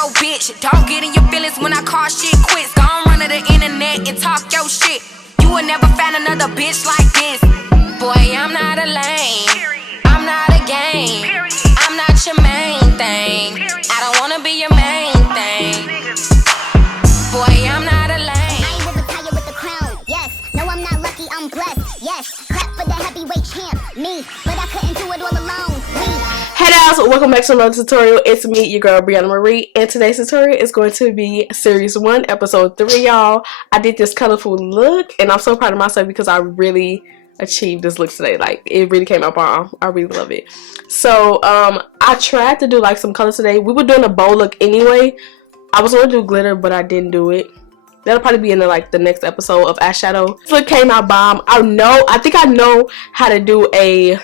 your bitch. Don't get in your feelings when I call shit quits. Gon' run to the internet and talk your shit. You will never find another bitch like this. Boy, I'm not a lame. I'm not a game. I'm not your main thing. I don't wanna be your main thing. Boy, I'm not a lame. I ain't with the tire with the crown. Yes. No, I'm not lucky. I'm blessed. Yes. Clap for the heavyweight champ. Me. But I couldn't do it all alone. Hey guys, welcome back to another tutorial. It's me, your girl Briana Marie, and today's tutorial is going to be series 1 episode 3, y'all. I did this colorful look and I'm so proud of myself because I really achieved this look today. Like, it really came out bomb. I really love it. So I tried to do like some colors today. We were doing a bow look anyway. I was going to do glitter, but I didn't do it. That'll probably be in the next episode of eyeshadow. This look came out bomb. I think I know how to do a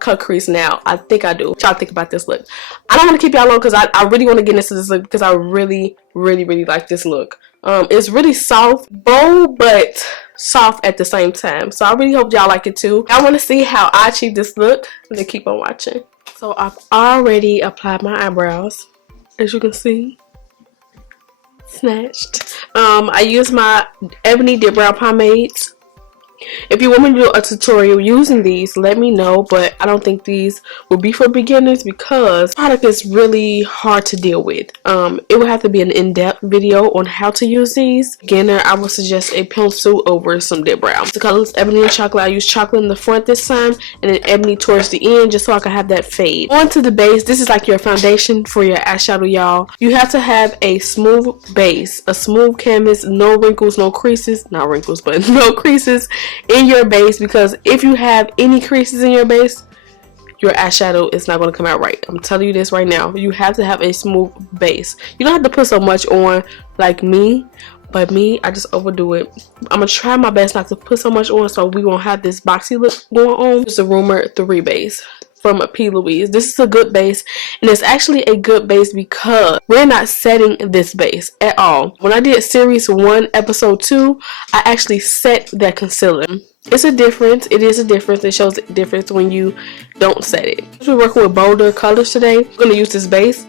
cut crease now. I think I do. What y'all think about this look? I don't want to keep y'all long because I really want to get into this look because I really like this look. It's really soft, bold, but soft at the same time. So I really hope y'all like it too. I want to see how I achieve this look. Then keep on watching. So I've already applied my eyebrows, as you can see. Snatched. I use my Ebony Dipbrow Pomades. If you want me to do a tutorial using these, let me know, but I don't think these will be for beginners because the product is really hard to deal with. It would have to be an in-depth video on how to use these. Beginner, I would suggest a pencil over some dip brow. The color is Ebony and Chocolate. I use chocolate in the front this time and then ebony towards the end just so I can have that fade. On to the base. This is like your foundation for your eyeshadow, y'all. You have to have a smooth base, a smooth canvas, no wrinkles, no creases. Not wrinkles, but no creases in your base, because if you have any creases in your base, your eyeshadow is not going to come out right. I'm telling you this right now. You have to have a smooth base. You don't have to put so much on like me, but me, I just overdo it. I'm going to try my best not to put so much on so we won't have this boxy look going on. It's a Rumor 3 base from P.Louise. This is a good base, and it's actually a good base because we're not setting this base at all. When I did series 1 episode 2, I actually set that concealer. It's a difference. It is a difference. It shows a difference when you don't set it. We're working with bolder colors today. I'm going to use this base,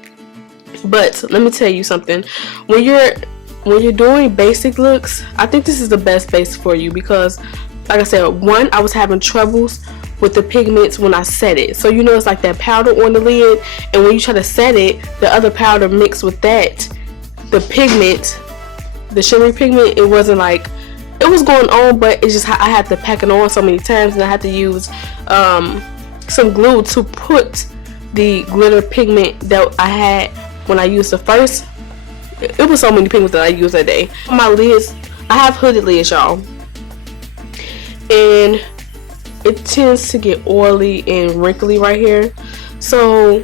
but let me tell you something. When you're doing basic looks, I think this is the best base for you because, like I said, one, I was having troubles with the pigments when I set it. So you know it's like that powder on the lid, and when you try to set it, the other powder mixed with that, the pigment, the shimmery pigment, it wasn't like, it was going on, but it's just I had to pack it on so many times, and I had to use some glue to put the glitter pigment that I had when I used the first. It was so many pigments that I used that day. My lids, I have hooded lids, y'all, and it tends to get oily and wrinkly right here. So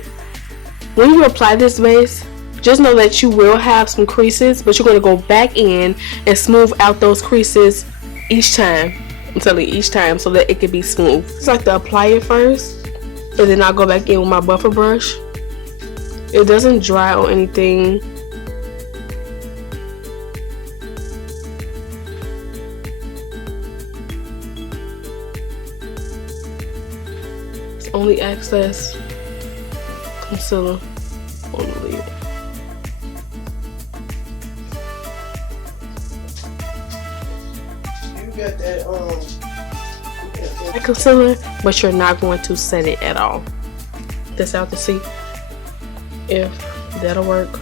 when you apply this base, just know that you will have some creases, but you're going to go back in and smooth out those creases each time. I'm telling you, each time, so that it can be smooth. Just like to apply it first, and then I'll go back in with my buffer brush. It doesn't dry or anything. Only excess concealer on the lid. You got that concealer, but you're not going to set it at all. This out to see if that'll work.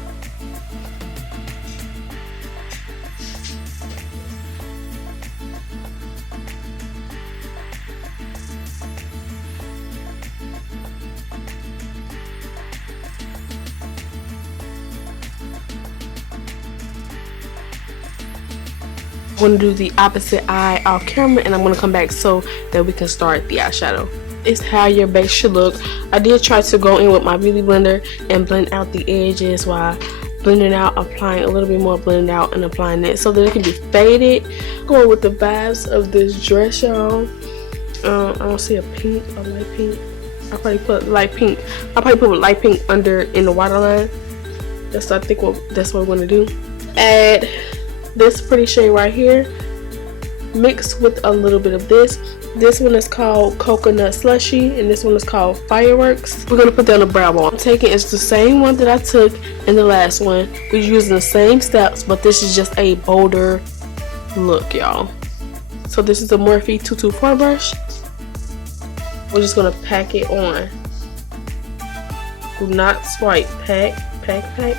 I'm going to do the opposite eye off camera, and I'm going to come back so that we can start the eyeshadow. It's how your base should look. I did try to go in with my beauty blender and blend out the edges while blending out, applying a little bit more, blending out and applying it so that it can be faded. Going with the vibes of this dress, y'all. I don't see a pink, a light pink. I'll probably put light pink. I'll probably put light pink under in the waterline. That's what we're going to do. Add this pretty shade right here, mix with a little bit of this, This one is called Coconut Slushy, and this one is called Fireworks. We're gonna put that on the brow bone. I'm taking, it's the same one that I took in the last one. We're using the same steps, but this is just a bolder look, y'all. So this is the Morphe 224 brush. We're just gonna pack it on. Do not swipe. Pack, pack, pack.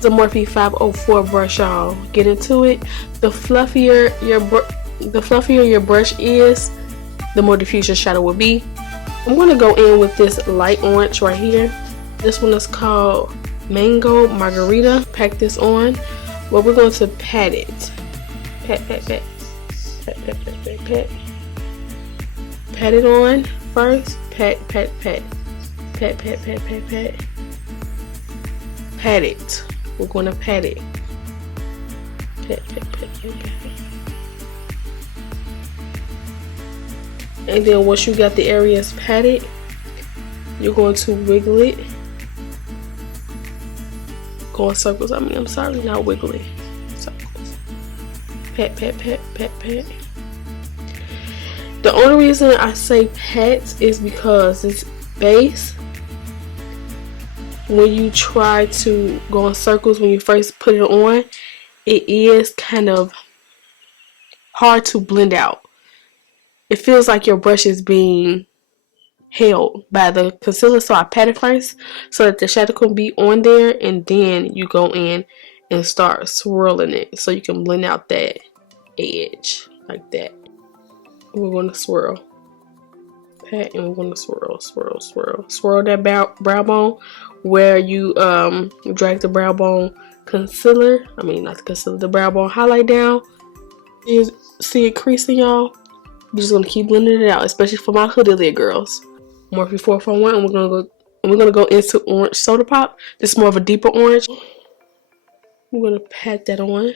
The Morphe 504 brush, y'all. Get into it. The fluffier your brush is, the more diffuse your shadow will be. I'm gonna go in with this light orange right here. This one is called Mango Margarita. Pack this on. Well, we're going to pat it. Pat, pat, pat. Pat, pat, pat, pat, pat. Pat it on first. Pat, pat, pat. Pat, pat, pat, pat, pat. Pat it. We're going to pat it. Pat, pat, pat, pat, pat. And then once you got the areas patted, you're going to wiggle it. Go in circles. I'm sorry, not wiggly. Circles. Pat, pat, pat, pat, pat. The only reason I say pat is because it's base. When you try to go in circles when you first put it on, it is kind of hard to blend out. It feels like your brush is being held by the concealer, so I pat it first so that the shadow can be on there, and then you go in and start swirling it so you can blend out that edge like that. We're going to swirl, pat, and we're going to swirl, swirl, swirl, swirl that brow bone where you drag the brow bone concealer, I mean not the concealer, the brow bone highlight down. You see it creasing, y'all? You're just gonna keep blending it out, especially for my Huda lid girls. Morphe 441, and we're gonna go into orange soda pop. This is more of a deeper orange. I'm gonna pat that on.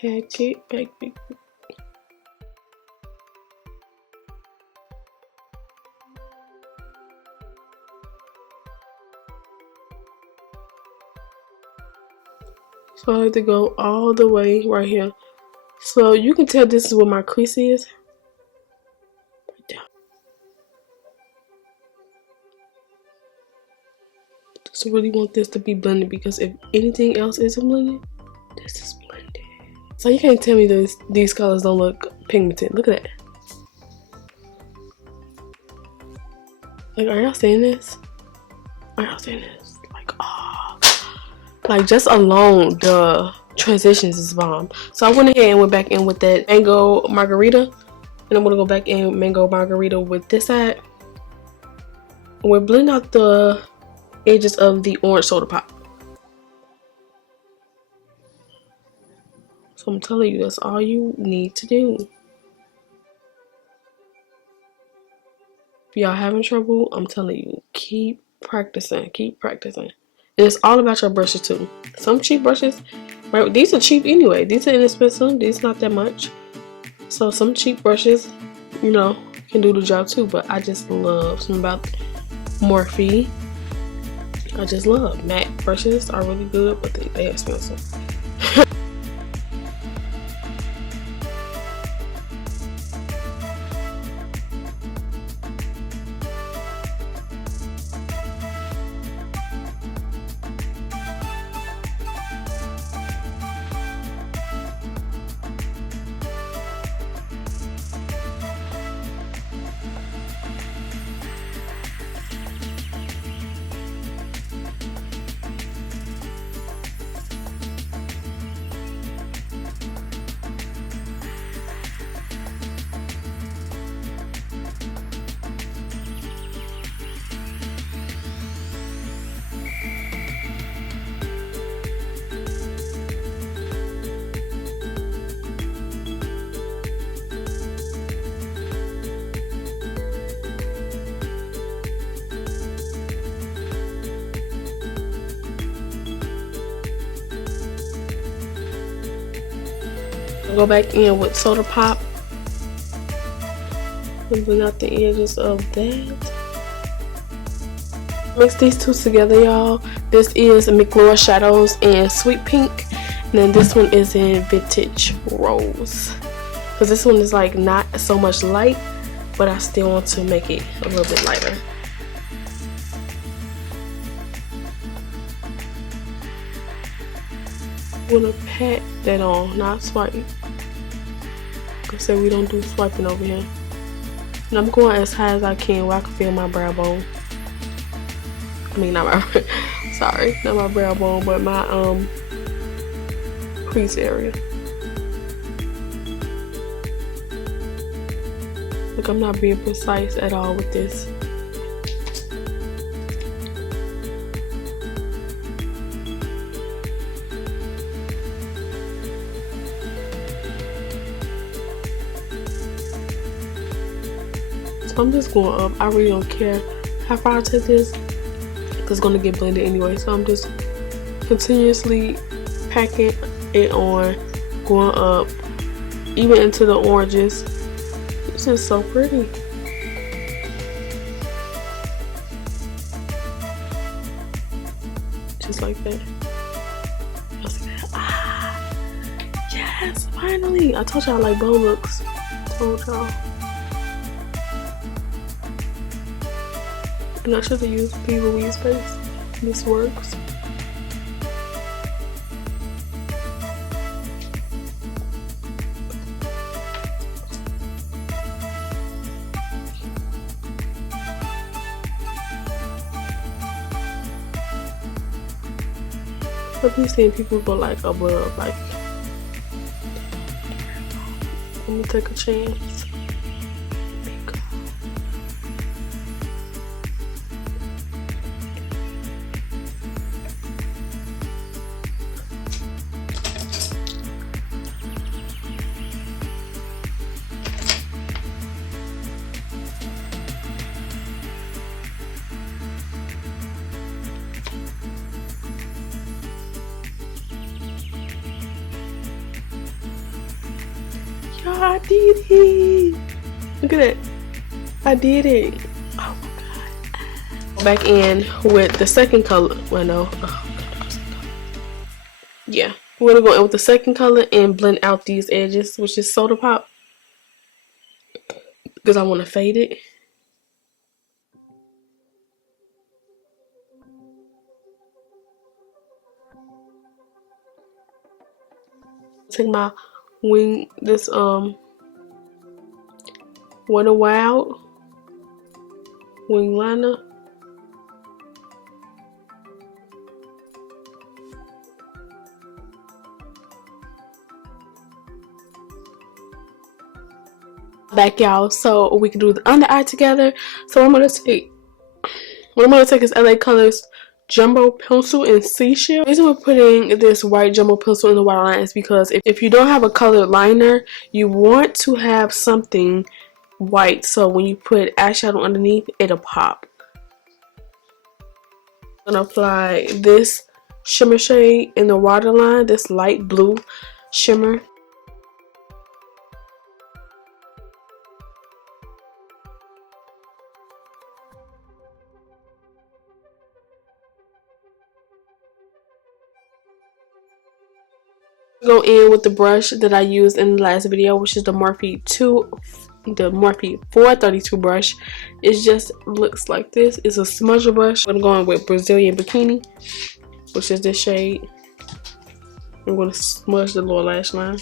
Pack it, pack it. So I have to go all the way right here. So you can tell this is where my crease is. Right down. Just really want this to be blended, because if anything else isn't blended, this is blended. So you can't tell me these colors don't look pigmented. Look at that. Like, are y'all seeing this? Are y'all seeing this? Like, oh. Like, just alone, the transitions is bomb. So I went ahead and went back in with that Mango Margarita. And I'm going to go back in Mango Margarita with this side. And we're blending out the edges of the orange soda pop. So I'm telling you, that's all you need to do. If y'all having trouble, I'm telling you, keep practicing, keep practicing. And it's all about your brushes too. Some cheap brushes, right? These are cheap anyway. These are inexpensive. These not that much. So some cheap brushes, you know, can do the job too. But I just love something about Morphe. I just love matte brushes. Are really good, but they're expensive. Go back in with soda pop and blend out the edges of that. Mix these two together, y'all. This is Melkior Shadows in Sweet Pink, and then this one is in Vintage Rose. Because this one is like not so much light, but I still want to make it a little bit lighter. I'm gonna pat that on, not swipe. I said we don't do swiping over here. And I'm going as high as I can where I can feel my brow bone. I mean, not my sorry, not my brow bone, but my crease area. Look, I'm not being precise at all with this. So I'm just going up. I really don't care how far I take this. It's gonna get blended anyway, so I'm just continuously packing it on, going up, even into the oranges. It's just so pretty. Just like that. Ah, yes, finally! I told y'all I like bow looks. Told y'all. And I should have used P.Louise base. This works. I've been seeing people go like above, like, let me take a chance. I did it! Look at that. I did it. Oh my god. Back in with the second color. Well, no. Yeah. We're gonna go in with the second color and blend out these edges, which is Soda Pop. Because I want to fade it. Take my wing, this Wonder Wild wing liner. Back, y'all, so we can do the under eye together. So what I'm gonna take is LA Colors Jumbo Pencil in Seashell. The reason we're putting this white jumbo pencil in the waterline is because if you don't have a colored liner, you want to have something white, so when you put eyeshadow underneath, it'll pop. I'm gonna apply this shimmer shade in the waterline, this light blue shimmer. Go in with the brush that I used in the last video, which is the Morphe 432 brush. It just looks like this. It's a smudger brush. I'm going with Brazilian Bikini, which is this shade. I'm going to smudge the lower lash line.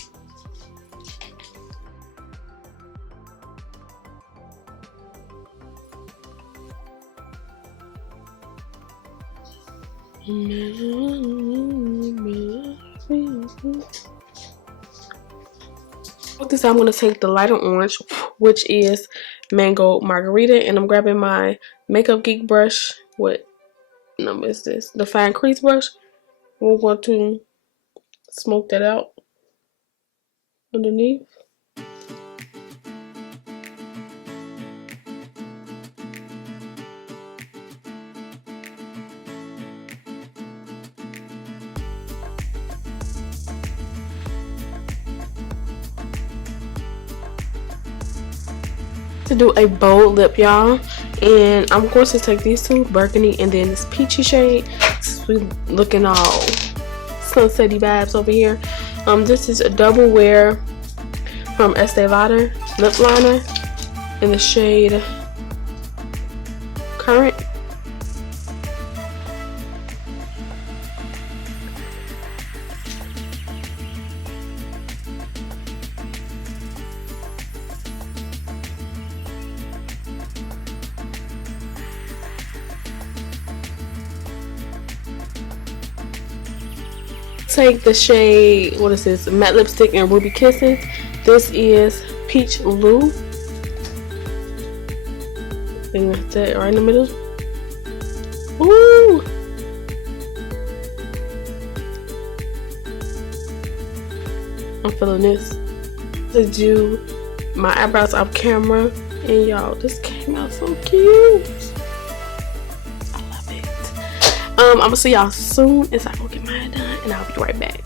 With this, I'm going to take the lighter orange, which is Mango Margarita, and I'm grabbing my Makeup Geek brush. What number is this? The fine crease brush. We're going to smoke that out underneath. To do a bold lip, y'all, And I'm going to take these two, burgundy and then this peachy shade. We looking all sunsetty vibes over here. This is a double wear from Estee Lauder lip liner in the shade Current. Take the shade, what is this, matte lipstick and Ruby Kisses. This is Peach Lou. And that's it right in the middle. Ooh! I'm feeling this. To do my eyebrows off camera, and y'all, this came out so cute. I love it. I'm gonna see y'all soon as I go get mine done, and I'll be right back.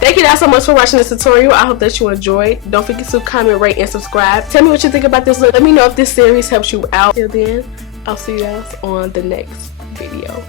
Thank you guys so much for watching this tutorial. I hope that you enjoyed. Don't forget to comment, rate, and subscribe. Tell me what you think about this look. Let me know if this series helps you out. Till then, I'll see you guys on the next video.